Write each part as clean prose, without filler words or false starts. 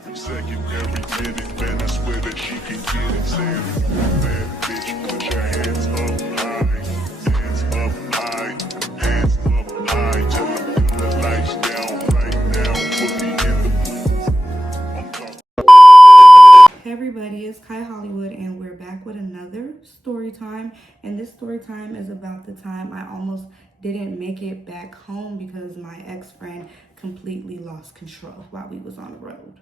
every second, every minute. Man, I swear that she can get it. Saying, bad bitch, put your hands up high. Hands up high. Hands up high. Tell her turn the lights down right now. Put me in the I'm talking. Hey everybody, it's Kai Hollywood and we're back with another story time. And this story time is about the time I almost didn't make it back home because my ex-friend completely lost control while we was on the road.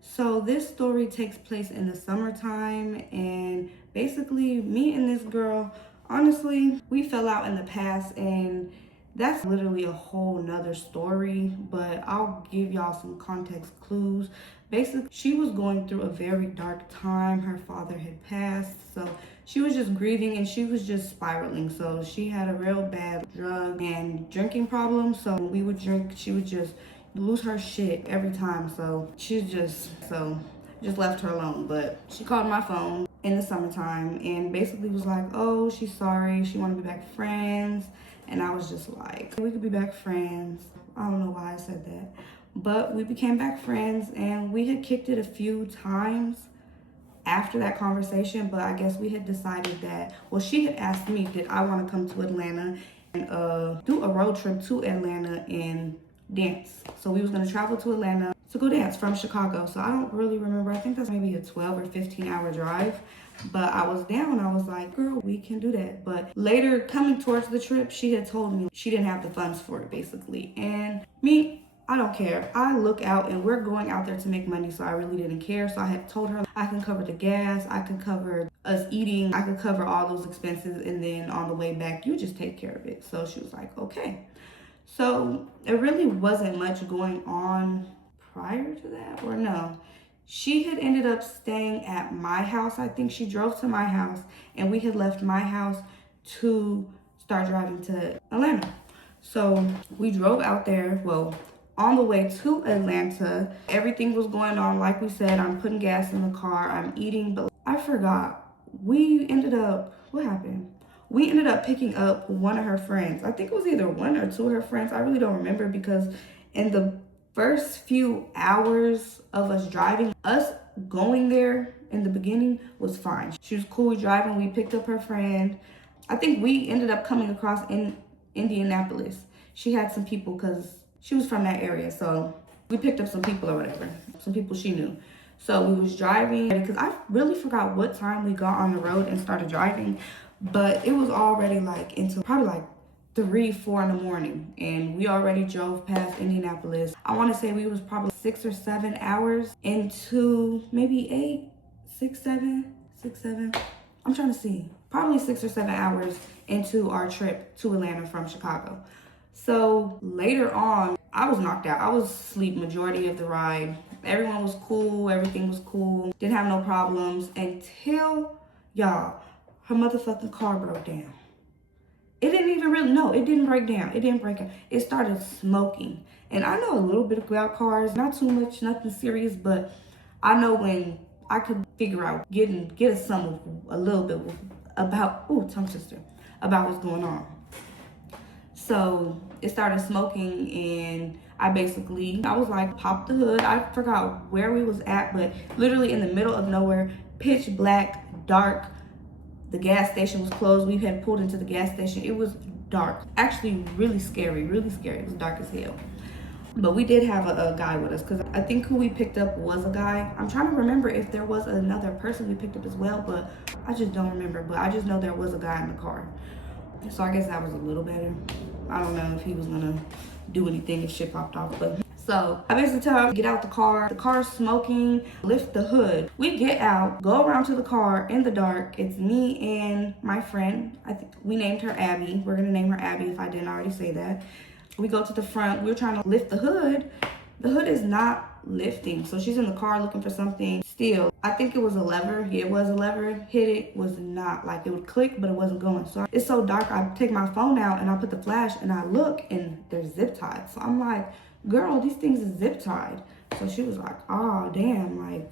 So this story takes place in the summertime, and basically me and this girl, honestly, we fell out in the past, and that's literally a whole nother story, but I'll give y'all some context clues. Basically, she was going through a very dark time. Her father had passed, so she was just grieving and she was just spiraling. So she had a real bad drug and drinking problem. So when we would drink, she would just lose her shit every time. So she just left her alone. But she called my phone in the summertime and basically was like, oh, she's sorry, she want to be back friends. And I was just like, we could be back friends. I don't know why I said that. But we became back friends and we had kicked it a few times after that conversation. But I guess we had decided that, well, she had asked me, did I want to come to Atlanta and do a road trip to Atlanta and dance. So we was going to travel to Atlanta to go dance from Chicago. So I don't really remember. I think that's maybe a 12 or 15 hour drive. But I was down. I was like, girl, we can do that. But later, coming towards the trip, she had told me she didn't have the funds for it, basically. And me, I don't care. I look out and we're going out there to make money, so I really didn't care. So I had told her I can cover the gas, I can cover us eating, I could cover all those expenses, and then on the way back, you just take care of it. So she was like, okay. So it really wasn't much going on prior to that, or no. She had ended up staying at my house. I think she drove to my house and we had left my house to start driving to Atlanta. So we drove out there, well, on the way to Atlanta. Everything was going on. Like we said, I'm putting gas in the car, I'm eating, but I forgot. What happened? We ended up picking up one of her friends. I think it was either one or two of her friends. I really don't remember because in the first few hours of us driving, us going there in the beginning was fine. She was cool driving. We picked up her friend. I think we ended up coming across in Indianapolis. She had some people because she was from that area. So we picked up some people or whatever, some people she knew. So we was driving because I really forgot what time we got on the road and started driving, but it was already like into probably like 3, 4 in the morning, and we already drove past Indianapolis. I want to say we was probably 6 or 7 hours into maybe 8, 6, 7. I'm trying to see. Probably 6 or 7 hours into our trip to Atlanta from Chicago. So later on, I was knocked out. I was asleep majority of the ride. Everyone was cool. Everything was cool. Didn't have no problems until, y'all, her motherfucking car broke down. It didn't even really, no, it didn't break down. It didn't break down. It started smoking. And I know a little bit about cars, not too much, nothing serious, but I know when I could figure out, get a little bit about, tongue twister, about what's going on. So it started smoking and I was like, pop the hood. I forgot where we was at, but literally in the middle of nowhere, pitch black, dark. The gas station was closed. We had pulled into the gas station. It was dark. Actually, really scary, really scary. It was dark as hell. But we did have a guy with us because I think who we picked up was a guy. I'm trying to remember if there was another person we picked up as well, but I just don't remember. But I just know there was a guy in the car. So I guess that was a little better. I don't know if he was gonna do anything if shit popped off, but so I basically tell her, get out the car's smoking, lift the hood. We get out, go around to the car in the dark. It's me and my friend. I think we named her Abby. We're gonna name her Abby if I didn't already say that. We go to the front, we're trying to lift the hood. The hood is not lifting. So she's in the car looking for something. Still, I think it was a lever. Yeah, it was a lever. Hit it, was not, like it would click, but it wasn't going. So it's so dark, I take my phone out and I put the flash and I look and they're zip tied. So I'm like, girl, these things is zip tied. So she was like, oh, damn, like,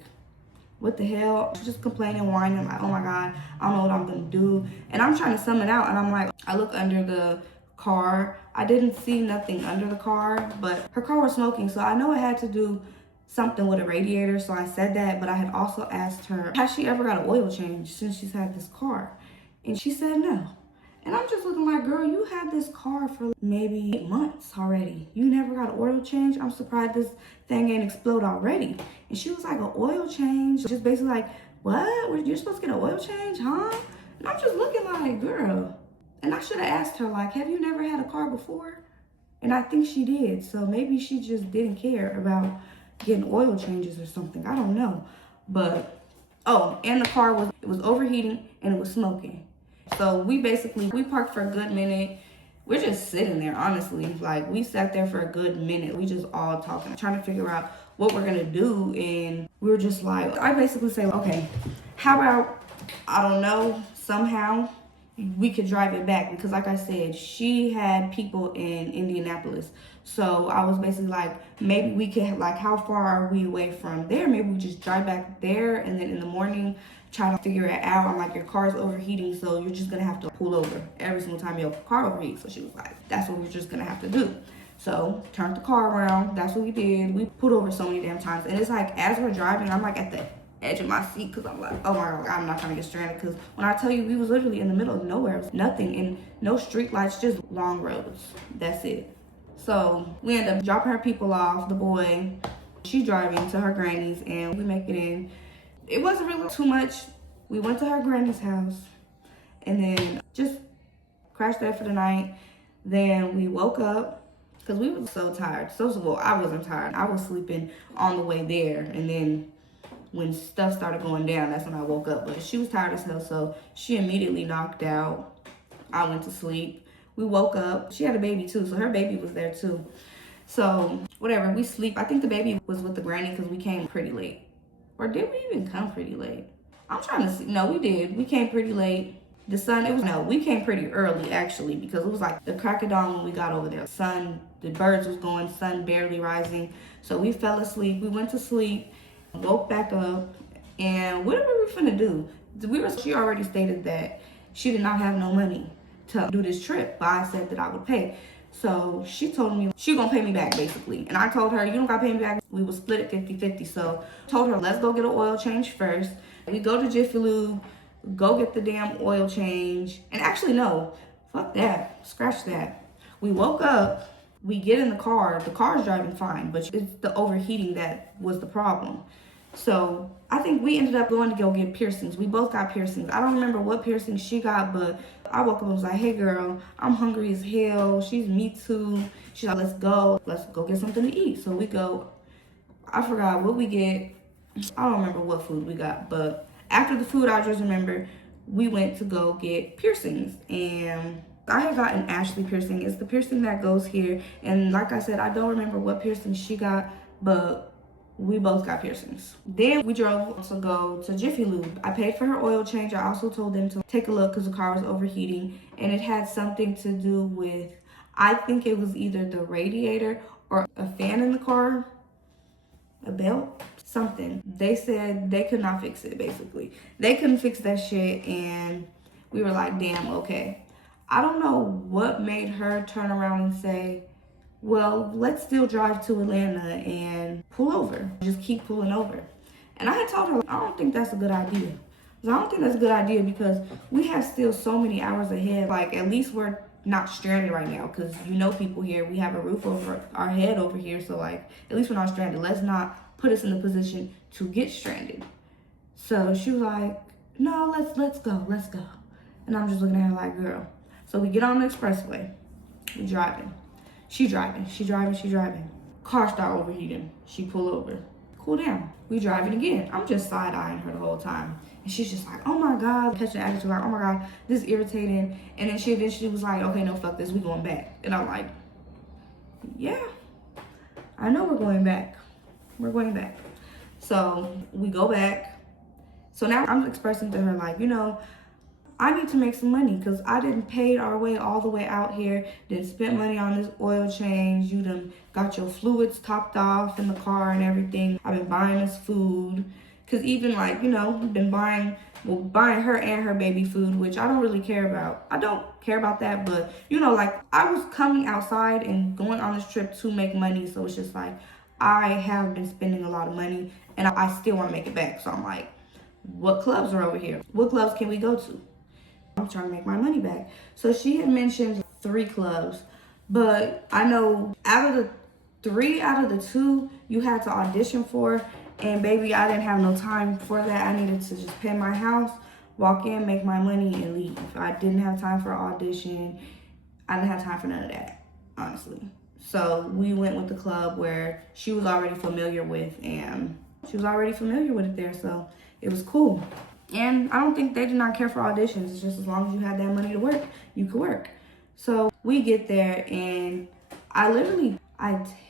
what the hell? She's just complaining, whining, like, oh my God, I don't know what I'm gonna do. And I'm trying to sum it out and I'm like, I look under the car. I didn't see nothing under the car, but her car was smoking. So I know it had to do something with a radiator. So I said that, but I had also asked her, has she ever got an oil change since she's had this car? And she said no. And I'm just looking like, girl, you had this car for maybe 8 months already. You never got an oil change? I'm surprised this thing ain't explode already. And she was like, an oil change? Just basically like, what? You're supposed to get an oil change, huh? And I'm just looking like, girl. And I should have asked her, like, have you never had a car before? And I think she did. So maybe she just didn't care about getting oil changes or something. I don't know. But, oh, and the car was overheating and it was smoking. So we parked for a good minute. We're just sitting there, honestly. Like, we sat there for a good minute. We just all talking, trying to figure out what we're gonna do. And we were just like, I basically say, okay, how about, I don't know, somehow we could drive it back, because like I said, she had people in Indianapolis. So I was basically like, maybe we could, like, how far are we away from there? Maybe we just drive back there, and then in the morning try to figure it out. I'm like, your car's overheating, so you're just gonna have to pull over every single time your car overheats. So she was like, that's what we're just gonna have to do. So turned the car around. That's what we did. We pulled over so many damn times, and it's like, as we're driving, I'm like at the edge of my seat, because I'm like, oh my God, I'm not trying to get stranded. Because when I tell you, we was literally in the middle of nowhere, nothing, and no street lights, just long roads. That's it. So we end up dropping her people off, the boy, she driving to her granny's, and we make it in. It wasn't really too much. We went to her granny's house and then just crashed there for the night. Then we woke up because we were so tired. So well, I wasn't tired. I was sleeping on the way there, and then when stuff started going down, that's when I woke up. But she was tired as hell, so she immediately knocked out. I went to sleep. We woke up. She had a baby too, so her baby was there too. So whatever, we sleep. I think the baby was with the granny because we came pretty late. Or did we even come pretty late? I'm trying to see. No, we did. We came pretty late. We came pretty early actually, because it was like the crack of dawn when we got over there. The birds was going, sun barely rising. So we fell asleep. We went to sleep, woke back up, and what were we finna do? She already stated that she did not have no money to do this trip, but I said that I would pay. So she told me she gonna pay me back basically. And I told her, you don't gotta pay me back. We will split it 50-50. So I told her, let's go get an oil change first. We go to Jiffy Lube, go get the damn oil change. And actually, no, fuck that, scratch that. We woke up, we get in the car's driving fine, but it's the overheating that was the problem. So I think we ended up going to go get piercings. We both got piercings. I don't remember what piercings she got, but I woke up and was like, hey girl, I'm hungry as hell. She's me too. She's like, let's go get something to eat. So we go. I forgot what we get. I don't remember what food we got, but after the food, I just remember we went to go get piercings. And I had gotten Ashley piercing. It's the piercing that goes here. And like I said, I don't remember what piercing she got, but we both got piercings. Then we drove to go to Jiffy Lube. I paid for her oil change. I also told them to take a look because the car was overheating, and it had something to do with, I think it was either the radiator or a fan in the car, a belt, something. They said they could not fix it, basically. They couldn't fix that shit, and we were like, damn, okay. I don't know what made her turn around and say, well, let's still drive to Atlanta and pull over. Just keep pulling over. And I had told her, I don't think that's a good idea. I don't think that's a good idea because we have still so many hours ahead. Like, at least we're not stranded right now, because you know people here, we have a roof over our head over here. So, like, at least we're not stranded. Let's not put us in the position to get stranded. So she was like, no, let's go. And I'm just looking at her like, girl. So we get on the expressway. We driving. She driving. Car start overheating. She pull over. Cool down. We driving again. I'm just side-eyeing her the whole time. And she's just like, oh my God. Catching attitude like, oh my God, this is irritating. And then she eventually was like, okay, no, fuck this. We going back. And I'm like, yeah, I know we're going back. So we go back. So now I'm expressing to her like, you know, I need to make some money because I didn't pay our way all the way out here, didn't spend money on this oil change. You done got your fluids topped off in the car and everything. I've been buying us food. Because even like, you know, been buying her and her baby food, which I don't really care about. I don't care about that, but you know, like I was coming outside and going on this trip to make money. So it's just like, I have been spending a lot of money and I still want to make it back. So I'm like, what clubs are over here? What clubs can we go to? I'm trying to make my money back. So she had mentioned 3 clubs, but I know out of the 3 out of the 2 you had to audition for, and baby, I didn't have no time for that. I needed to just pay my house, walk in, make my money, and leave. I didn't have time for audition. I didn't have time for none of that, honestly. So we went with the club where she was already familiar with, and she was already familiar with it there, so it was cool. And I don't think they did not care for auditions. It's just as long as you had that money to work, you could work. So we get there, and I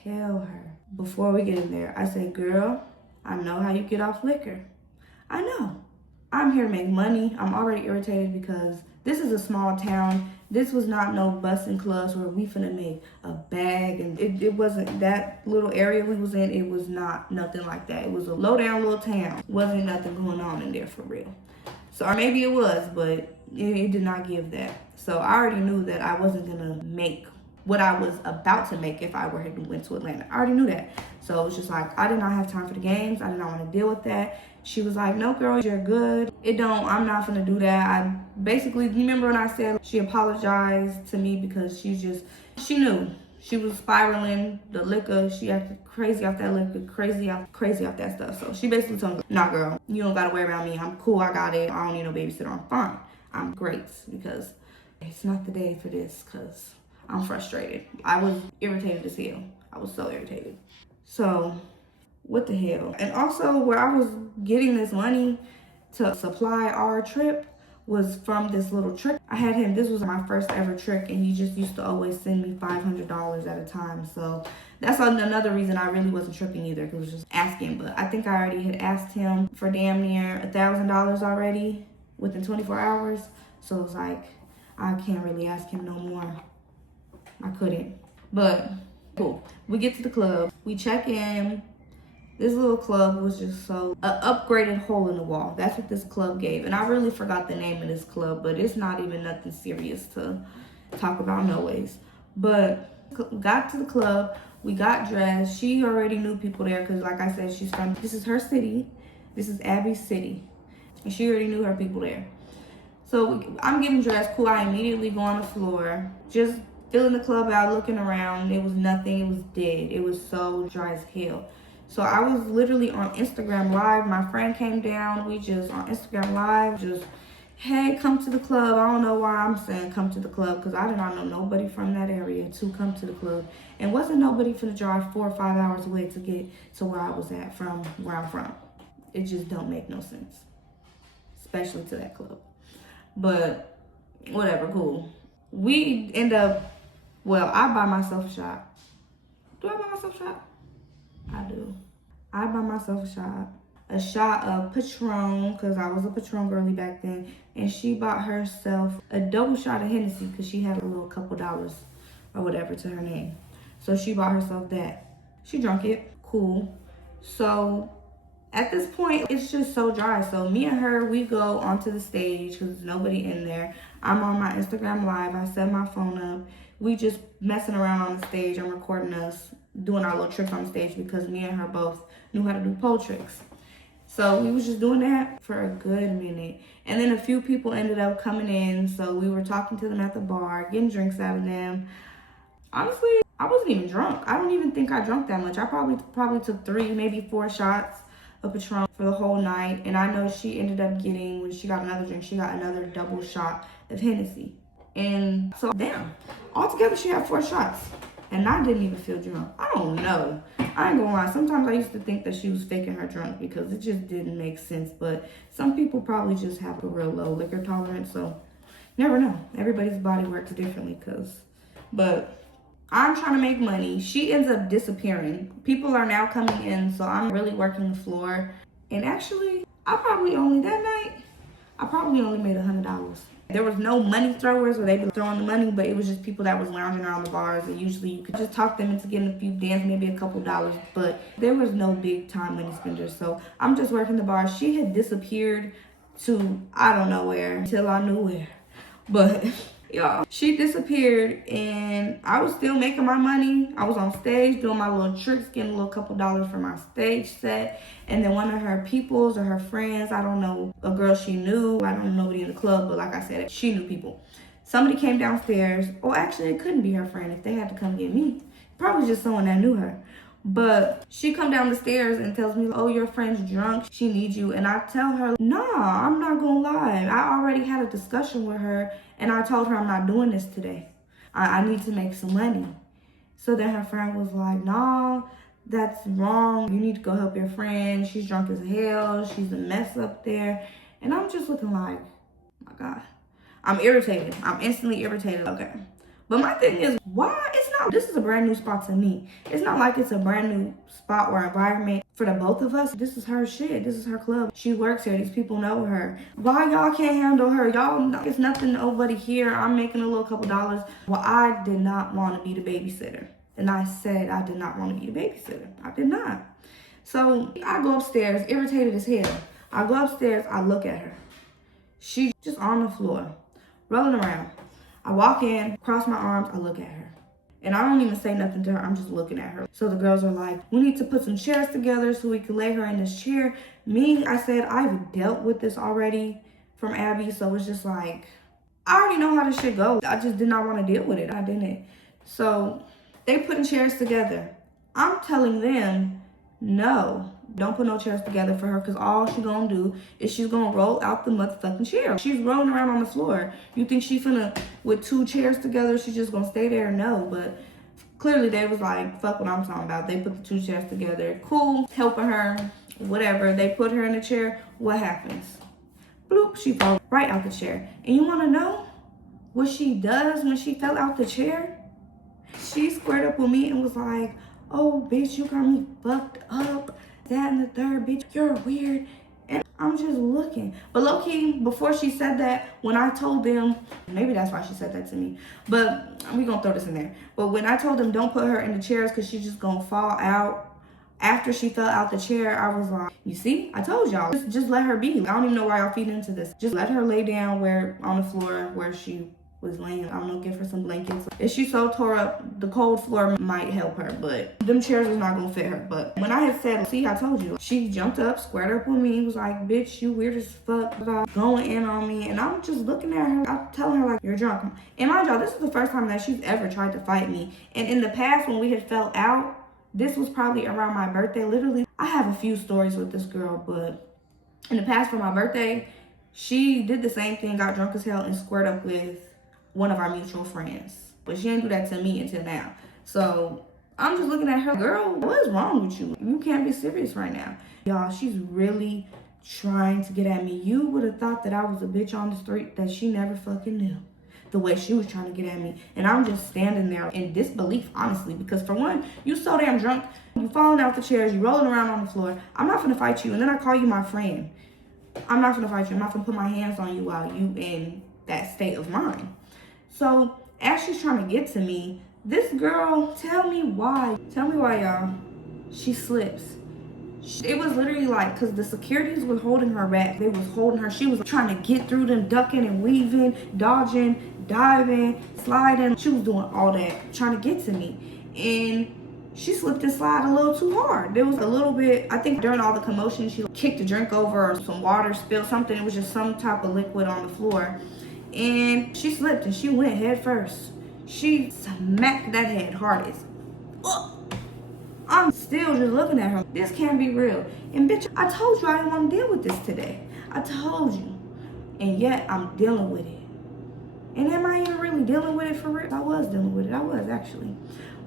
tell her before we get in there, I say, girl, I know how you get off liquor. I know. I'm here to make money. I'm already irritated because this is a small town. This was not no busting clubs where we finna make a bag, and it wasn't that little area we was in. It was not nothing like that. It was a low down little town. Wasn't nothing going on in there for real. So, or maybe it was, but it did not give that. So I already knew that I wasn't gonna make what I was about to make if I were to went to Atlanta. I already knew that. So it was just like, I did not have time for the games. I did not want to deal with that. She was like, no, girl, you're good. I'm not gonna do that. I basically, remember when I said she apologized to me because she knew she was spiraling the liquor. She acted crazy off that liquor, crazy off that stuff. So she basically told me, nah, girl, you don't gotta worry about me. I'm cool, I got it. I don't need no babysitter, I'm fine. I'm great because it's not the day for this because I'm frustrated. I was irritated as hell. I was so irritated. So, what the hell? And also, where I was getting this money to supply our trip was from this little trick. I had him, this was my first ever trick, and he just used to always send me $500 at a time. So, that's another reason I really wasn't tripping either, because I was just asking. But I think I already had asked him for damn near $1,000 already within 24 hours. So, it was like, I can't really ask him no more. I couldn't, but cool. We get to the club, we check in. This little club was just an upgraded hole in the wall. That's what this club gave. And I really forgot the name of this club, but it's not even nothing serious to talk about no ways. But got to the club, we got dressed. She already knew people there because like I said, this is her city. This is Abby's city. And she already knew her people there. So I'm getting dressed, cool. I immediately go on the floor, just filling the club out, looking around. It was nothing. It was dead. It was so dry as hell. So I was literally on Instagram Live. My friend came down. We just on Instagram Live, just, hey, come to the club. I don't know why I'm saying come to the club because I did not know nobody from that area to come to the club. And wasn't nobody finna drive 4 or 5 hours away to get to where I was at from where I'm from. It just don't make no sense, especially to that club. But whatever, cool. We end up, I buy myself a shot. Do I buy myself a shot? I do. I buy myself a shot of Patron, because I was a Patron girly back then. And she bought herself a double shot of Hennessy because she had a little couple dollars or whatever to her name. So she bought herself that. She drank it. Cool. So at this point, it's just so dry. So me and her, we go onto the stage because there's nobody in there. I'm on my Instagram Live. I set my phone up. We just messing around on the stage. I'm recording us doing our little tricks on the stage because me and her both knew how to do pole tricks. So we was just doing that for a good minute. And then a few people ended up coming in. So we were talking to them at the bar, getting drinks out of them. Honestly, I wasn't even drunk. I don't even think I drank that much. I probably took 3, maybe 4 shots of Patron for the whole night. And I know she ended up getting, when she got another drink, she got another double shot of Hennessy. And so, damn, altogether she had 4 shots. And I didn't even feel drunk. I don't know. I ain't gonna lie. Sometimes I used to think that she was faking her drunk because it just didn't make sense. But some people probably just have a real low liquor tolerance. So, never know. Everybody's body works differently. But I'm trying to make money. She ends up disappearing. People are now coming in. So, I'm really working the floor. And actually, that night, I probably only made $100. There was no money throwers where they were throwing the money, but it was just people that was lounging around the bars, and usually you could just talk them into getting a few dance, maybe a couple dollars, but there was no big time money spenders. So I'm just working the bar. She had disappeared to I don't know where until I knew where. But Y'all, she disappeared and I was still making my money. I was on stage doing my little tricks, getting a little couple dollars for my stage set. And then one of her peoples or her friends, I don't know, a girl she knew, I don't know nobody in the club, but like I said, she knew people. Somebody came downstairs. Oh, actually, it couldn't be her friend if they had to come get me. Probably just someone that knew her. But she come down the stairs and tells me, oh, your friend's drunk, she needs you. And I tell her, nah, I'm not gonna lie. I already had a discussion with her and I told her I'm not doing this today. I need to make some money. So then her friend was like, nah, that's wrong. You need to go help your friend. She's drunk as hell. She's a mess up there. And I'm just looking like, oh my God. I'm irritated. I'm instantly irritated. Okay. But my thing is, why? This is a brand new spot to me. It's not like it's a brand new spot or environment for the both of us. This is her shit. This is her club. She works here. These people know her. Why y'all can't handle her? Y'all know it's nothing over here. I'm making a little couple dollars. Well, I did not want to be the babysitter. And I said I did not want to be the babysitter. I did not. So I go upstairs, irritated as hell. I go upstairs, I look at her. She's just on the floor, rolling around. I walk in, cross my arms, I look at her. And I don't even say nothing to her, I'm just looking at her. So the girls are like, we need to put some chairs together so we can lay her in this chair. Me, I said, I've dealt with this already from Abby, so it's just like, I already know how this shit goes. I just did not want to deal with it, I didn't. So they putting chairs together. I'm telling them, no, don't put no chairs together for her because all she gonna do is she's gonna roll out the motherfucking chair. She's rolling around on the floor. You think she's finna, with two chairs together, she's just gonna stay there? No, but clearly they was like, fuck what I'm talking about. They put the two chairs together. Cool, helping her, whatever. They put her in the chair. What happens? Bloop, she falls right out the chair. And you wanna know what she does when she fell out the chair? She squared up with me and was like, oh, bitch, you got me fucked up. That and the third, bitch, you're weird. And I'm just looking. But low-key, before she said that, when I told them, maybe that's why she said that to me, but we gonna throw this in there. But when I told them don't put her in the chairs because she's just gonna fall out, after she fell out the chair, I was like, you see, I told y'all, just let her be. I don't even know why y'all feed into this. Just let her lay down on the floor where she was laying. I don't know, give her some blankets. If she's so tore up, the cold floor might help her, but them chairs was not gonna fit her. But when I had said, see, I told you, she jumped up, squared up with me, was like, bitch, you weird as fuck, going in on me. And I'm just looking at her, I'm telling her like, you're drunk. And mind y'all, this is the first time that she's ever tried to fight me. And in the past, when we had fell out, this was probably around my birthday. Literally, I have a few stories with this girl, but in the past for my birthday, she did the same thing, got drunk as hell and squared up with one of our mutual friends. But she didn't do that to me until now. So I'm just looking at her, girl, what is wrong with you? You can't be serious right now. Y'all, she's really trying to get at me. You would have thought that I was a bitch on the street that she never fucking knew. The way she was trying to get at me. And I'm just standing there in disbelief, honestly. Because for one, you so damn drunk. You falling out the chairs. You rolling around on the floor. I'm not gonna fight you. And then I call you my friend. I'm not gonna fight you. I'm not gonna put my hands on you while you in that state of mind. So as she's trying to get to me, this girl, tell me why, y'all, she slips. It was literally like, because the securities was holding her back. They was holding her. She was trying to get through them, ducking and weaving, dodging, diving, sliding. She was doing all that, trying to get to me. And she slipped and slid a little too hard. There was a little bit, I think during all the commotion, she kicked a drink over or some water spilled something. It was just some type of liquid on the floor. And she slipped and she went head first. She smacked that head hardest. I'm still just looking at her. This can't be real. And bitch, I told you I didn't want to deal with this today. I told you. And yet I'm dealing with it. And am I even really dealing with it for real? I was dealing with it. I was actually.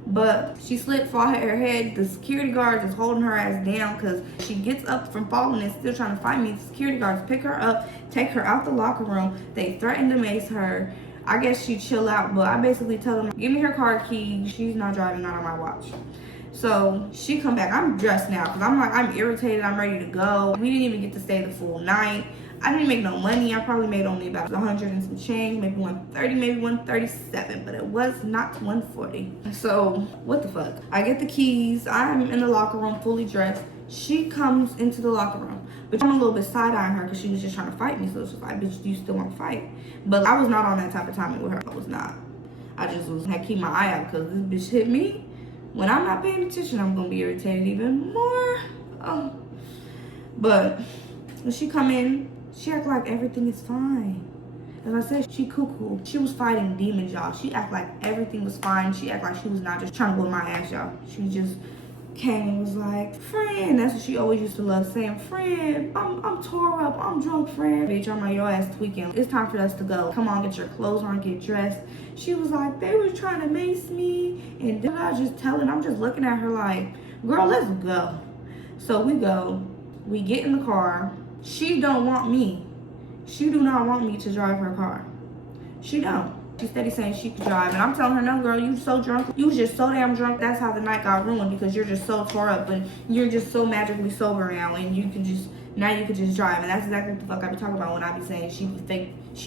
But she slipped, fall hit her head. The security guards is holding her ass down because she gets up from falling and still trying to fight me. The security guards pick her up, take her out the locker room. They threaten to mace her. I guess she chill out, but I basically tell them, give me her car key. She's not driving, not on my watch. So she come back. I'm dressed now because I'm irritated. I'm ready to go. We didn't even get to stay the full night. I didn't make no money. I probably made only about 100 and some change, maybe 130, maybe 137, but it was not 140. So what the fuck? I get the keys. I'm in the locker room fully dressed. She comes into the locker room, but I'm a little bit side-eyeing her because she was just trying to fight me. So it's just like, bitch, do you still want to fight? But I was not on that type of timing with her. I was not. I just had to keep my eye out because this bitch hit me. When I'm not paying attention, I'm going to be irritated even more. But when she come in, she act like everything is fine. As I said, she cuckoo. She was fighting demons, y'all. She act like everything was fine. She act like she was not just trying to whip my ass, y'all. She just came and was like, friend. That's what she always used to love saying, friend. I'm tore up. I'm drunk, friend. Bitch, I'm like, your ass tweaking. It's time for us to go. Come on, get your clothes on, get dressed. She was like, they were trying to mace me. And then I was just telling, I'm just looking at her like, girl, let's go. So we go. We get in the car. She don't want me. She do not want me to drive her car. She don't. She steady saying she could drive. And I'm telling her, no, girl, you so drunk. You was just so damn drunk. That's how the night got ruined because you're just so tore up. And you're just so magically sober now. And you can just, now you can just drive. And that's exactly what the fuck I be talking about when I be saying she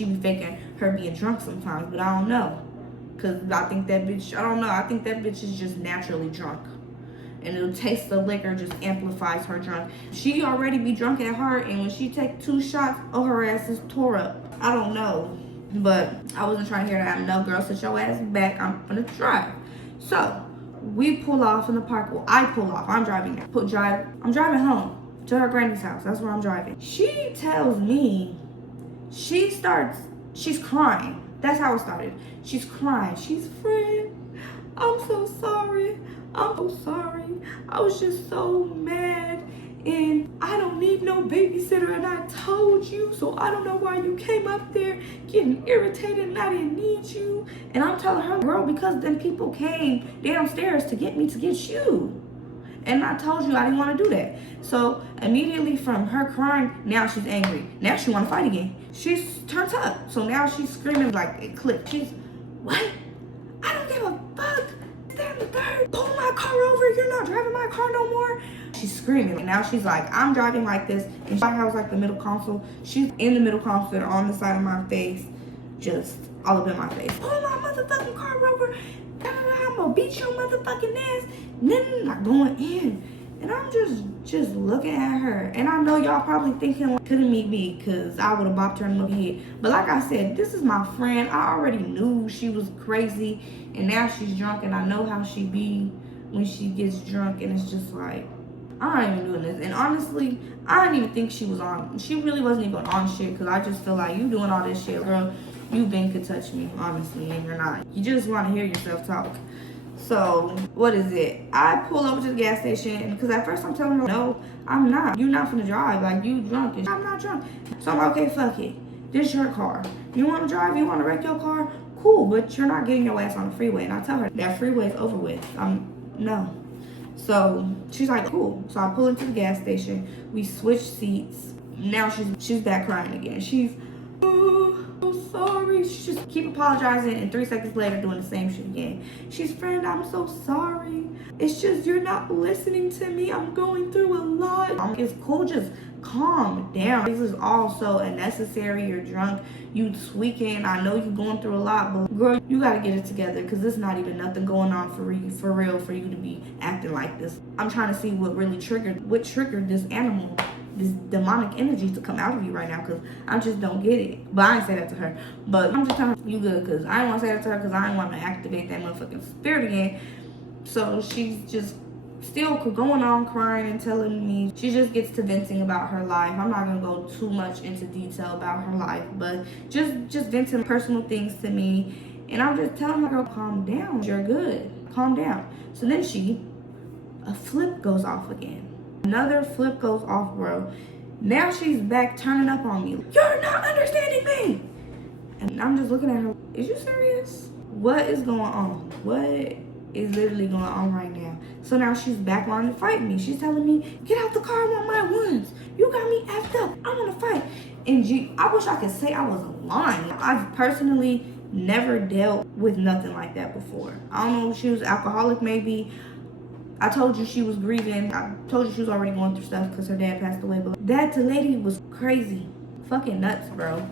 be faking her being drunk sometimes. But I don't know. Because I think that bitch, I don't know. I think that bitch is just naturally drunk. And the taste of liquor just amplifies her drunk. She already be drunk at heart, and when she take 2 shots, oh, her ass is tore up. I don't know, but I wasn't trying to hear that. No, girl, sit your ass back. I'm gonna drive. So we pull off in the park. Well, I pull off. I'm driving now. I'm driving home to her granny's house. That's where I'm driving. She tells me she's crying. That's how it started. She's crying. She's, friend, I'm so sorry. I'm so sorry. I was just so mad and I don't need no babysitter and I told you, so I don't know why you came up there getting irritated and I didn't need you. And I'm telling her, girl, because them people came downstairs to get me to get you. And I told you I didn't want to do that. So immediately from her crying, now she's angry. Now she want to fight again. She's turned up. So now she's screaming like it clicked. She's, what? I don't give a fuck. Stand the third. Pull my car over. You're not driving my car no more. She's screaming. And now she's like, I'm driving like this. And she has like the middle console. She's in the middle console on the side of my face. Just all up in my face. Pull my motherfucking car over. I'm gonna beat your motherfucking ass. And then I'm going in. And I'm just looking at her. And I know y'all probably thinking, well, couldn't meet me because I would have bopped her in the head. But like I said, this is my friend. I already knew she was crazy. And now she's drunk. And I know how she be when she gets drunk. And it's just like, I'm not even doing this. And honestly, I didn't even think she was on. She really wasn't even on shit. Because I just feel like you doing all this shit, girl. You could touch me, honestly. And you're not. You just want to hear yourself talk. So, what is it? I pull over to the gas station because at first I'm telling her, no, I'm not. You're not finna drive. Like, you drunk. I'm not drunk. So I'm like, okay, fuck it. This is your car. You want to drive? You want to wreck your car? Cool, but you're not getting your ass on the freeway. And I tell her, that freeway is over with. No. So, she's like, cool. So I pull into the gas station. We switch seats. Now she's back crying again. She's, oh, I'm sorry. She just keep apologizing and 3 seconds later doing the same shit again. She's, friend, I'm so sorry. It's just you're not listening to me. I'm going through a lot. It's cool, just calm down. This is all so unnecessary. You're drunk. You tweaking. I know you're going through a lot, but girl, you gotta get it together because there's not even nothing going on for real for you to be acting like this. I'm trying to see what triggered this animal, this demonic energy to come out of you right now because I just don't get it. But I ain't say that to her. But I'm just telling her, you good, because I didn't want to say that to her because I didn't want to activate that motherfucking spirit again. So she's just still going on crying and telling me. She just gets to venting about her life. I'm not going to go too much into detail about her life, but just venting personal things to me. And I'm just telling her, girl, calm down. You're good. Calm down. So then a flip goes off again. Another flip goes off, bro. Now she's back turning up on me. You're not understanding me. And I'm just looking at her. Is you serious? What is going on? What is literally going on right now? So now she's back wanting to fight me. She's telling me, get out the car, I want my ones. You got me effed up. I want to fight. And I wish I could say I was lying. I've personally never dealt with nothing like that before. I don't know if she was alcoholic maybe. I told you she was grieving. I told you she was already going through stuff because her dad passed away. But that lady was crazy. Fucking nuts, bro.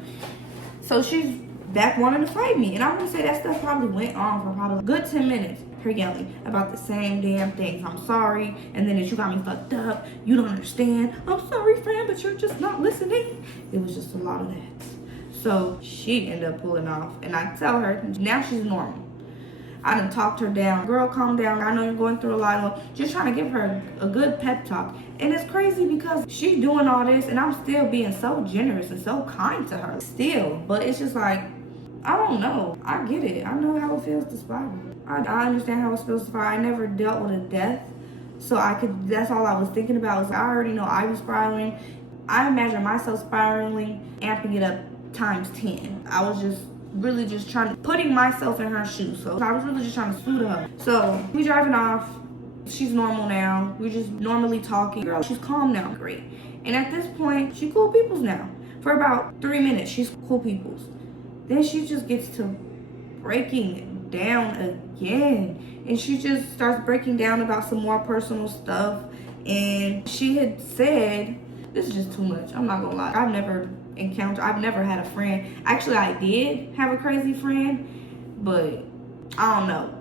So she's back wanting to fight me. And I'm going to say that stuff probably went on for probably a good 10 minutes. her yelling about the same damn things. I'm sorry, and then you got me fucked up. You don't understand. I'm sorry, friend, but you're just not listening. It was just a lot of that. So she ended up pulling off, and I tell her, now she's normal. I done talked her down. Girl, calm down. I know you're going through a lot. Just trying to give her a good pep talk. And it's crazy because she's doing all this and I'm still being so generous and so kind to her. Still. But it's just like, I don't know. I get it. I know how it feels to spiral. I understand how it feels to spiral. I never dealt with a death. So that's all I was thinking about. Was I already know I was spiraling. I imagine myself spiraling, amping it up times 10. I was really just putting myself in her shoes. So I was really just trying to soothe her. So we driving off. She's normal now. We're just normally talking. Girl, she's calm now. Great. And at this point, she cool peoples now. For about 3 minutes, she's cool peoples. Then she just gets to breaking down again. And she just starts breaking down about some more personal stuff. And she had said, this is just too much. I'm not gonna lie. I've never had a friend. Actually, I did have a crazy friend, but I don't know.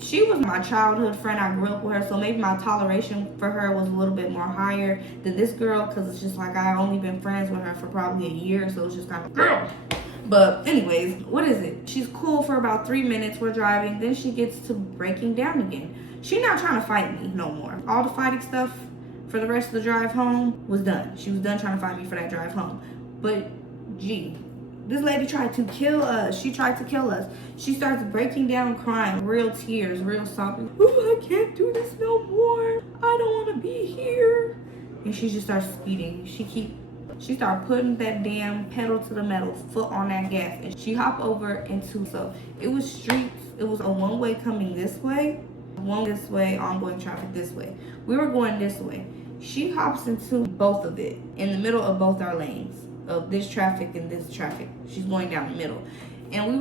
She was my childhood friend. I grew up with her, so maybe my toleration for her was a little bit more higher than this girl, because it's just like I only been friends with her for probably a year, so it's just kind of girl. But anyways, what is it? She's cool for about 3 minutes. We're driving. Then she gets to breaking down again. She's not trying to fight me no more. All the fighting stuff for the rest of the drive home was done. She was done trying to fight me for that drive home. But gee, this lady tried to kill us. She tried to kill us. She starts breaking down, crying, real tears, real sobbing. Oh, I can't do this no more. I don't want to be here. And she just starts speeding. She started putting that damn pedal to the metal, foot on that gas, and she hopped over into, so it was streets. It was a one-way coming this way, one this way, ongoing traffic this way. We were going this way. She hops into both of it, in the middle of both our lanes, of this traffic and this traffic. She's going down the middle. And we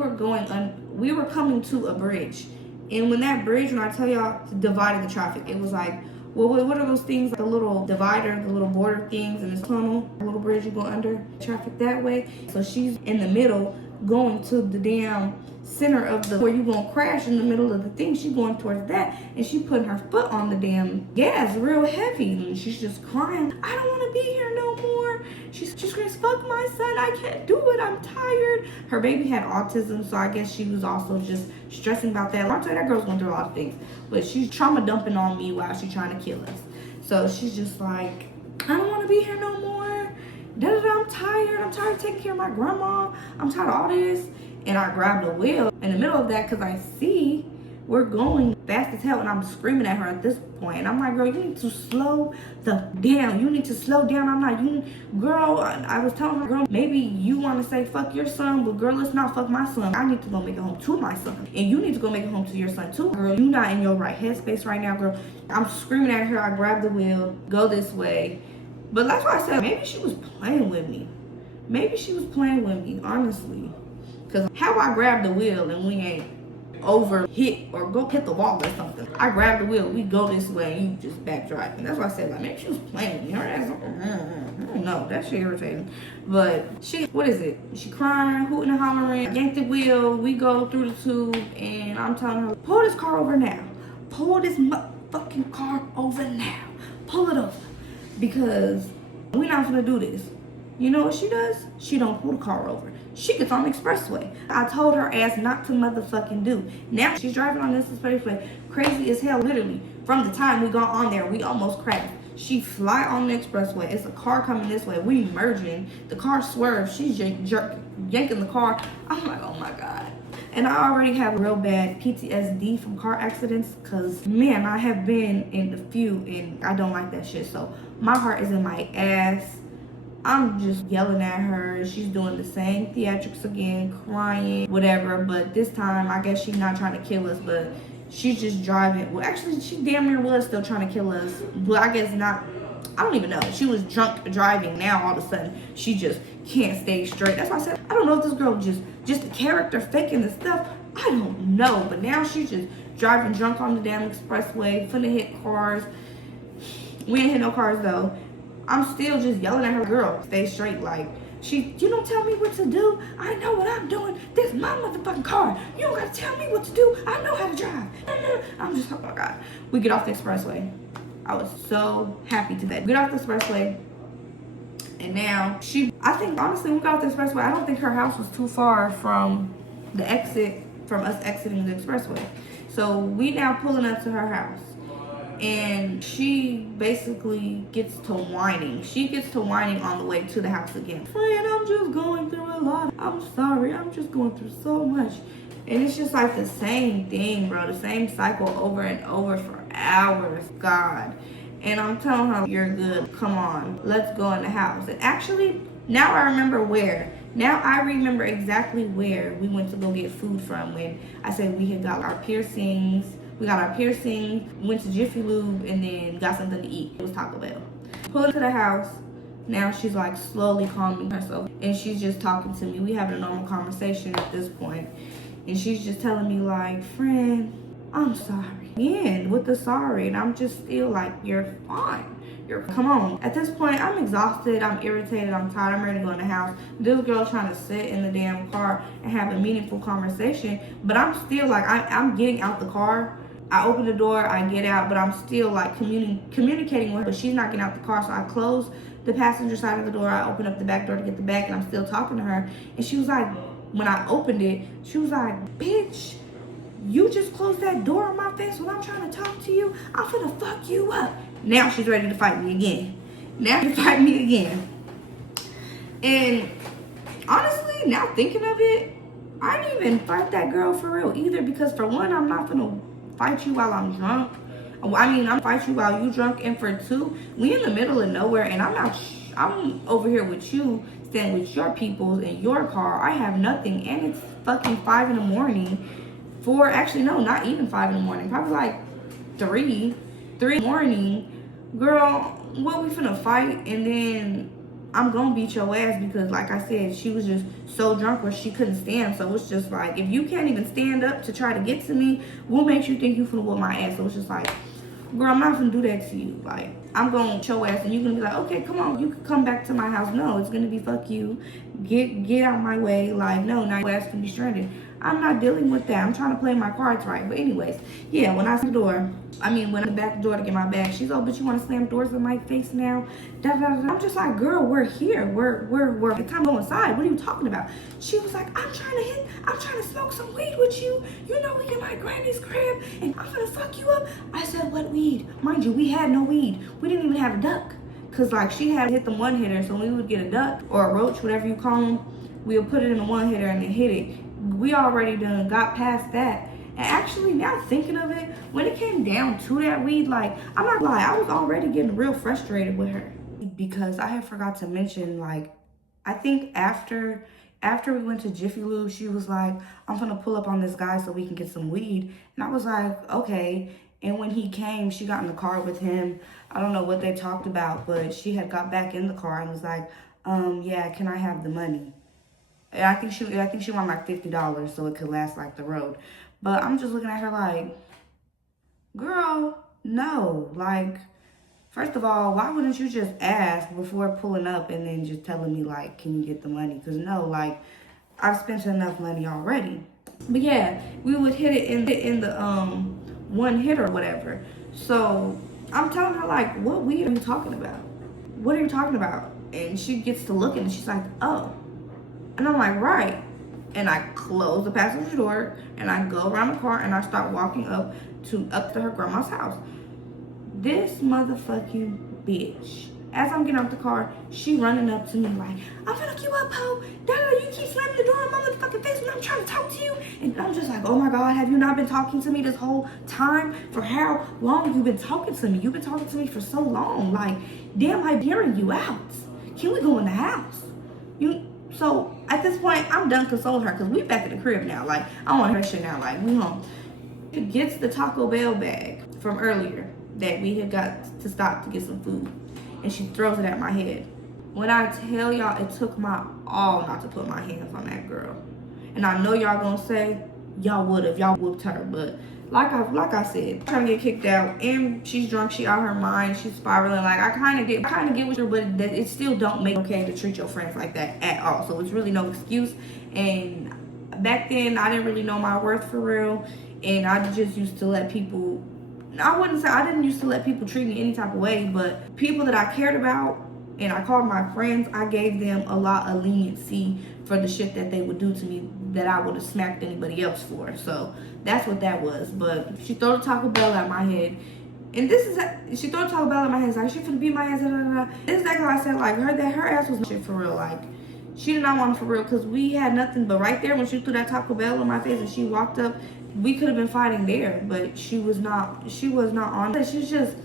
were coming to a bridge. And when that bridge, when I tell y'all, divided the traffic, it was like, well, what are those things, the little divider, the little border things in this tunnel, a little bridge you go under, traffic that way. So she's in the middle, going to the damn center of where you gonna crash in the middle of the thing. She's going towards that, and she putting her foot on the damn gas real heavy, and she's just crying, I don't want to be here no more. She's screaming, fuck my son, I can't do it, I'm tired. Her baby had autism, so I guess she was also just stressing about that. I'll tell you, that girl's going through a lot of things, but she's trauma dumping on me while she's trying to kill us. So she's just like, I don't want to be here no more. I'm tired of taking care of my grandma. I'm tired of all this. And I grabbed the wheel in the middle of that, because I see we're going fast as hell, and I'm screaming at her at this point. And I'm like, girl, you need to slow down. You need to slow down. I'm like, girl, I was telling her, girl, maybe you want to say fuck your son, but girl, let's not fuck my son. I need to go make it home to my son. And you need to go make it home to your son too. Girl, you not in your right headspace right now, girl. I'm screaming at her. I grabbed the wheel, go this way. But that's why I said, maybe she was playing with me. Maybe she was playing with me, honestly. Because how I grabbed the wheel and we ain't hit or go hit the wall or something. I grabbed the wheel, we go this way, and you just back drive. And that's why I said, like, maybe she was playing with me. Her ass, I don't know, that shit irritating. But what is it? She crying, hooting and hollering, yanked the wheel, we go through the tube, and I'm telling her, pull this car over now. Pull this motherfucking car over now. Pull it over. Because we're not gonna do this. You know what she does? She don't pull the car over. She gets on the expressway. I told her ass not to motherfucking do. Now she's driving on this expressway, crazy as hell, literally. From the time we got on there, we almost crashed. She fly on the expressway. It's a car coming this way. We merging. The car swerves. She's yanking the car. I'm like, oh my God. And I already have real bad PTSD from car accidents, because, man, I have been in a few, and I don't like that shit. So my heart is in my ass. I'm just yelling at her. She's doing the same theatrics again, crying, whatever. But this time, I guess she's not trying to kill us, but she's just driving. Well, actually, she damn near was still trying to kill us, but I guess not. I don't even know. She was drunk driving. Now, all of a sudden, she just can't stay straight. That's why I said, I don't know if this girl just a character faking the stuff. I don't know. But now she's just driving drunk on the damn expressway, finna hit cars. We ain't hit no cars, though. I'm still just yelling at her, girl, stay straight, like, You don't tell me what to do. I know what I'm doing. This is my motherfucking car. You don't gotta tell me what to do. I know how to drive. I'm just, oh my God. We get off the expressway. I was so happy to that. Get off the expressway. And now I think honestly, when we got off the expressway, I don't think her house was too far from the exit, from us exiting the expressway. So we now pulling up to her house. And she basically gets to whining. She gets to whining on the way to the house again. Friend, I'm just going through a lot. I'm sorry. I'm just going through so much. And it's just like the same thing, bro. The same cycle over and over for hours. God. And I'm telling her, you're good. Come on. Let's go in the house. And actually, now I remember where. Now I remember exactly where we went to go get food from when I said we had got our piercings. We got our piercings, went to Jiffy Lube, and then got something to eat. It was Taco Bell. Pull into the house. Now she's like slowly calming herself. And she's just talking to me. We having a normal conversation at this point. And she's just telling me like, friend, I'm sorry. Again, with the sorry. And I'm just still like, you're fine. Come on. At this point, I'm exhausted. I'm irritated. I'm tired. I'm ready to go in the house. This girl trying to sit in the damn car and have a meaningful conversation. But I'm still like, I'm getting out the car. I open the door, I get out, but I'm still like communicating with her, but she's not getting out the car. So I close the passenger side of the door. I open up the back door to get the bag, and I'm still talking to her. And she was like, when I opened it, she was like, bitch, you just closed that door in my face when I'm trying to talk to you. I'm finna fuck you up. Now she's ready to fight me again. Now she's fighting me again. And honestly, now thinking of it, I didn't even fight that girl for real either, because for one, I'm not finna fight you while I'm drunk. I mean, I'm fight you while you drunk, and for two, we in the middle of nowhere, and I'm over here with you, staying with your peoples in your car. I have nothing, and it's fucking 5 in the morning. Actually, no, not even 5 in the morning. Probably like 3 in the morning. Girl, what we finna fight, and then I'm gonna beat your ass because, like I said, she was just so drunk where she couldn't stand. So it's just like, if you can't even stand up to try to get to me, what makes you think you finna whoop my ass? So it's just like, girl, I'm not finna do that to you. Like, I'm gonna beat your ass, and you're gonna be like, okay, come on, you can come back to my house. No, it's gonna be fuck you. Get out my way. Like, no, now your ass can be stranded. I'm not dealing with that. I'm trying to play my cards right. But anyways, yeah, when I see the door, when I'm back the door to get my bag, she's, oh, but you want to slam doors in my face now? I'm just like, girl, we're here. We're it's time to go inside. What are you talking about? She was like, I'm trying to smoke some weed with you. You know, we get my granny's crib, and I'm gonna fuck you up. I said, what weed? Mind you, we had no weed. We didn't even have a duck. Cause like she had hit the one hitter, so when we would get a duck or a roach, whatever you call them, we'll put it in the one hitter and then hit it. We already done got past that. And actually, now thinking of it, when it came down to that weed, like, I'm not lying, I was already getting real frustrated with her. Because I had forgot to mention, like, I think after we went to Jiffy Lube, she was like, I'm gonna pull up on this guy so we can get some weed. And I was like, okay. And when he came, she got in the car with him. I don't know what they talked about, but she had got back in the car and was like, yeah, can I have the money? And I think she wanted like $50 so it could last like the road. But I'm just looking at her like, girl, no. Like, first of all, why wouldn't you just ask before pulling up and then just telling me like, can you get the money? Because no, like, I've spent enough money already. But yeah, we would hit it in the one hit or whatever. So I'm telling her like, what weed are you talking about? What are you talking about? And she gets to looking and she's like, oh. And I'm like, right. And I close the passenger door and I go around the car and I start walking up to her grandma's house. This motherfucking bitch, as I'm getting out the car, she running up to me like, I'm gonna hook you up, ho. You keep slamming the door in my motherfucking face when I'm trying to talk to you. And I'm just like, oh my God, have you not been talking to me this whole time? For how long you been talking to me? You've been talking to me for so long. Like, damn, I'm hearing you out. Can we go in the house? So at this point, I'm done consoling her because we back at the crib now. Like, I don't want her shit now. Like, we home. She gets the Taco Bell bag from earlier that we had got to stop to get some food. And she throws it at my head. When I tell y'all, it took my all not to put my hands on that girl. And I know y'all gonna say, y'all would have. Y'all whooped her. But like I said, trying to get kicked out, and she's drunk. She out her mind. She's spiraling. Like I kind of get with her, but it still don't make it okay to treat your friends like that at all. So it's really no excuse. And back then, I didn't really know my worth for real, and I just used to let people. I wouldn't say I didn't used to let people treat me any type of way, but people that I cared about and I called my friends, I gave them a lot of leniency for the shit that they would do to me that I would have smacked anybody else for. So that's what that was. But she threw the Taco Bell at my head. And she threw the Taco Bell at my head. It's like, she finna beat my ass. This is exactly what I said. Like, her ass was shit for real. Like, she did not want it for real because we had nothing. But right there when she threw that Taco Bell in my face and she walked up, we could have been fighting there. But she was not on it. She's just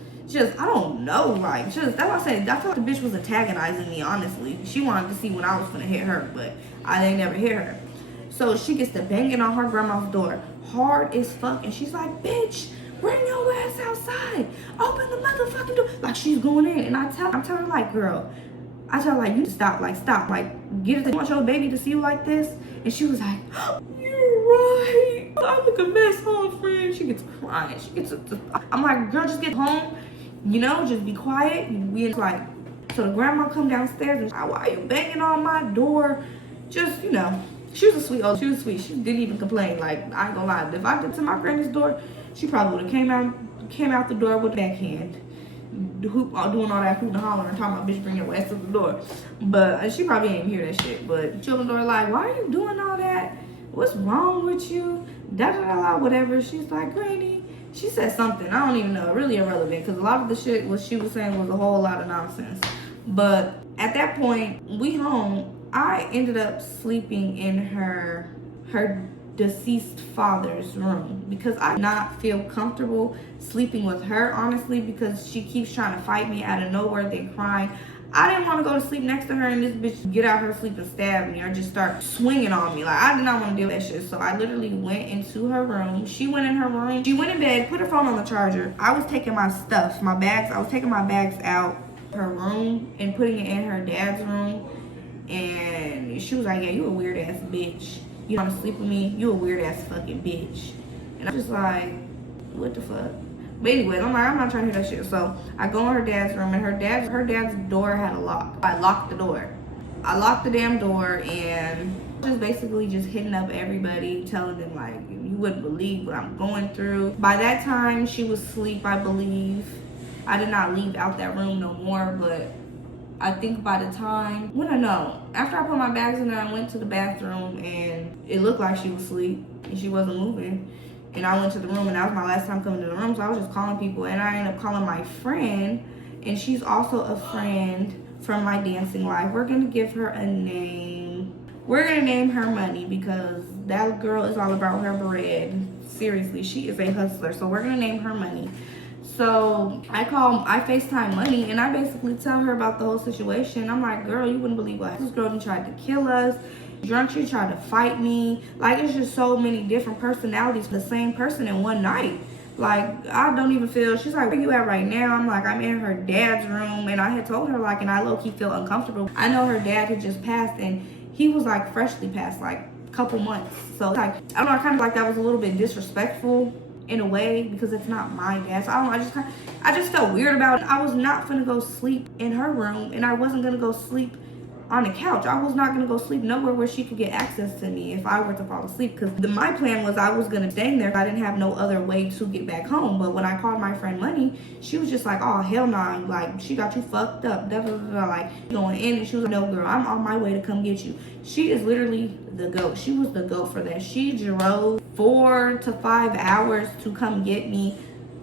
I don't know, like, that's what I said. I thought the bitch was antagonizing me, honestly. She wanted to see when I was gonna hit her, but I didn't ever hit her. So she gets to banging on her grandma's door, hard as fuck, and she's like, bitch, bring your ass outside. Open the motherfucking door. Like, she's going in, and I'm telling her, like, girl, I tell her, like, you stop, get it. You want your baby to see you like this? And she was like, you're right. I look a mess, huh, friend? She gets crying. I'm like, girl, just get home. You know, just be quiet. So the grandma come downstairs and why are you banging on my door? Just, you know, she was sweet. She didn't even complain. Like, I ain't gonna lie. If I get to my granny's door, she probably would have came out the door with a backhand. Doing all that hooting and hollering and talking about bitch bring your ass to the door. But she probably ain't hear that shit. But she opened the door like, why are you doing all that? What's wrong with you? Whatever. She's like, Granny. She said something, I don't even know, really irrelevant, because a lot of the shit what she was saying was a whole lot of nonsense. But at that point, we home. I ended up sleeping in her deceased father's room because I did not feel comfortable sleeping with her, honestly, because she keeps trying to fight me out of nowhere, then crying. I didn't want to go to sleep next to her and this bitch get out her sleep and stab me or just start swinging on me. Like, I did not want to deal with that shit. So I literally went into her room. She went in her room. She went in bed, put her phone on the charger. I was taking my stuff, my bags. I was taking my bags out her room and putting it in her dad's room. And she was like, yeah, you a weird ass bitch. You want to sleep with me? You a weird ass fucking bitch. And I'm just like, what the fuck? But anyway, I'm not trying to hear that shit. So I go in her dad's room and her dad's door had a lock. I locked the door. I locked the damn door and just basically just hitting up everybody, telling them like, you wouldn't believe what I'm going through. By that time, she was asleep, I believe. I did not leave out that room no more, but I think by the time, after I put my bags in there, I went to the bathroom and it looked like she was asleep and she wasn't moving. And I went to the room and that was my last time coming to the room. So I was just calling people and I ended up calling my friend, and she's also a friend from my dancing life. We're gonna give her a name. We're gonna name her Money because that girl is all about her bread. Seriously, she is a hustler. So we're gonna name her Money. So I FaceTime Money and I basically tell her about the whole situation. I'm like, girl, you wouldn't believe what this girl done tried to kill us. Drunk, she tried to fight me. Like, it's just so many different personalities for the same person in one night. Like, I don't even feel, she's like, where you at right now? I'm like, I'm in her dad's room. And I had told her, like, and I low-key feel uncomfortable. I know her dad had just passed and he was like freshly passed, like a couple months. So like, I don't know, I kind of like that was a little bit disrespectful in a way because it's not my dad. So I just felt weird about it. I was not gonna go sleep in her room and I wasn't gonna go sleep on the couch. I was not gonna go sleep nowhere where she could get access to me if I were to fall asleep, because my plan was I was gonna stay there. I didn't have no other way to get back home. But when I called my friend Money, she was just like, oh hell nah, like she got you fucked up, like going in. And she was like, no girl, I'm on my way to come get you. She is literally the GOAT. She was the GOAT for that. She drove 4 to 5 hours to come get me,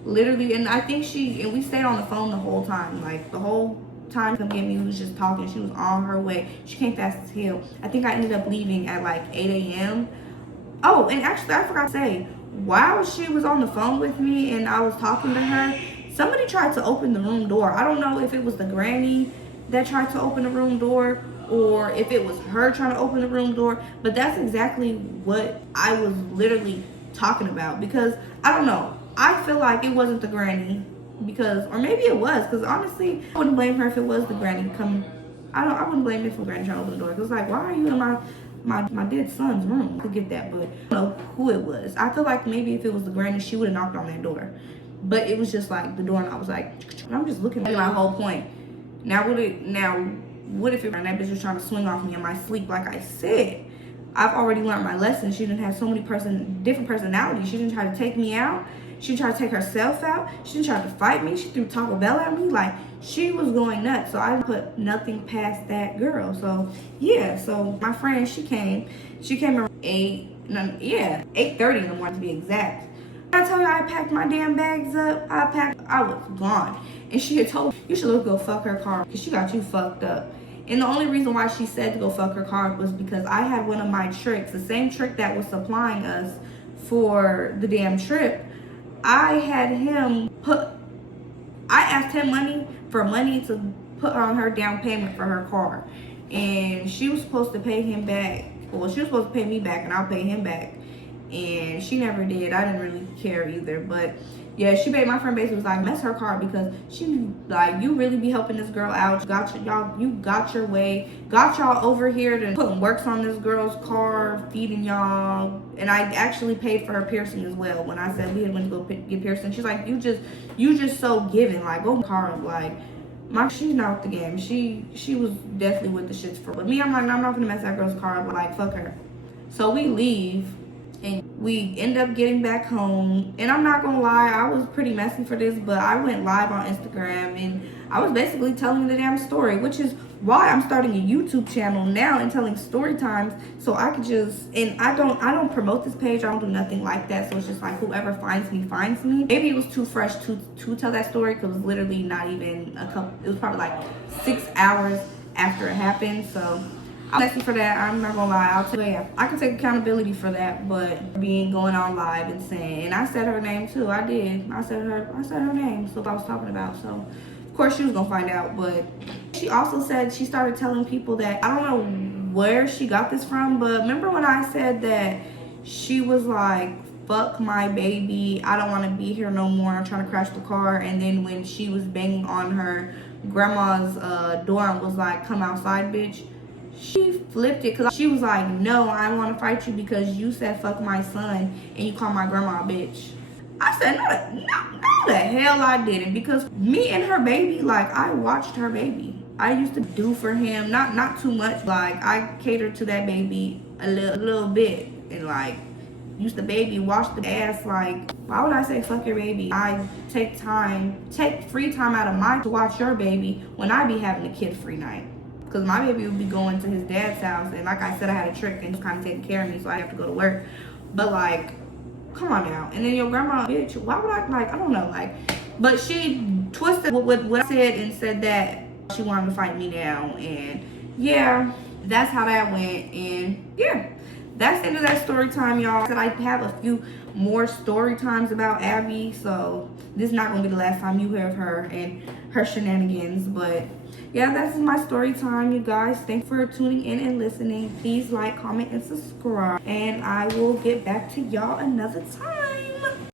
literally. And I think we stayed on the phone the whole time, like the whole time come get me. We was just talking. She was on her way. She came fast as hell. I think I ended up leaving at like 8 a.m. Oh, and actually I forgot to say, while she was on the phone with me and I was talking to her, somebody tried to open the room door. I don't know if it was the granny that tried to open the room door or if it was her trying to open the room door, but that's exactly what I was literally talking about. Because I don't know, I feel like it wasn't the granny, because, or maybe it was, because honestly I wouldn't blame her if it was the granny coming. I wouldn't blame her for the granny trying to open the door, because like, why are you in my my dead son's room to get that, but I don't know who it was. I feel like maybe if it was the granny, she would have knocked on that door. But it was just like the door, and I was like, I'm just looking at my whole point. Now what if that bitch was trying to swing off me in my sleep? Like I said, I've already learned my lesson. She didn't have so many different personalities. She didn't try to take me out. She didn't try to take herself out. She didn't try to fight me. She threw Taco Bell at me. Like, she was going nuts. So I put nothing past that girl. So yeah, so my friend, she came around 8:30 in the morning to be exact. I tell you, I packed my damn bags up. I was gone. And she had told me, you should go fuck her car because she got you fucked up. And the only reason why she said to go fuck her car was because I had one of my tricks, the same trick that was supplying us for the damn trip. I asked him money to put on her down payment for her car. And she was supposed to pay him back. Well, she was supposed to pay me back and I'll pay him back. And she never did. I didn't really care either. But yeah, she made my friend basically was like, mess her car because she like, you really be helping this girl out. You got your way. Got y'all over here to putting works on this girl's car, feeding y'all. And I actually paid for her piercing as well. When I said we had went to go get piercing, she's like, you just so giving. Like, go car, like. She's not with the game. She was definitely with the shits for. But me, I'm like, I'm not gonna mess that girl's car up. But like, fuck her. So we leave. And we end up getting back home. And I'm not gonna lie, I was pretty messy for this, but I went live on Instagram and I was basically telling the damn story, which is why I'm starting a YouTube channel now and telling story times, so I could just, and I don't promote this page, I don't do nothing like that, so it's just like whoever finds me finds me. Maybe it was too fresh to tell that story because it was literally not even it was probably like 6 hours after it happened. So I'm messy for that. I'm not gonna lie. I'll tell you, yeah, I can take accountability for that, but going on live and saying, and I said her name too. I did. I said her name. So I was talking about. So of course she was gonna find out. But she also said she started telling people that I don't know where she got this from, but remember when I said that she was like, fuck my baby, I don't want to be here no more, I'm trying to crash the car. And then when she was banging on her grandma's door and was like, come outside, bitch, she flipped it because she was like, no, I want to fight you because you said fuck my son and you call my grandma a bitch. I said, no, the hell I didn't, because me and her baby, like, I watched her baby. I used to do for him, not too much, like, I catered to that baby a little bit, and like, used to baby wash the ass. Like, why would I say fuck your baby? I take free time out of mine to watch your baby when I be having a kid free night. Because my baby would be going to his dad's house, and like I said, I had a trick and he's kind of taking care of me, so I have to go to work. But like, come on now. And then your grandma, bitch, why would I, like, I don't know, like, but she twisted what I said and said that she wanted to fight me now. And yeah, that's how that went. And yeah, that's the end of that story time, y'all. I have a few more story times about Abby, so this is not gonna be the last time you hear of her and her shenanigans. But yeah, that's my story time, you guys. Thanks for tuning in and listening. Please like, comment, and subscribe, and I will get back to y'all another time.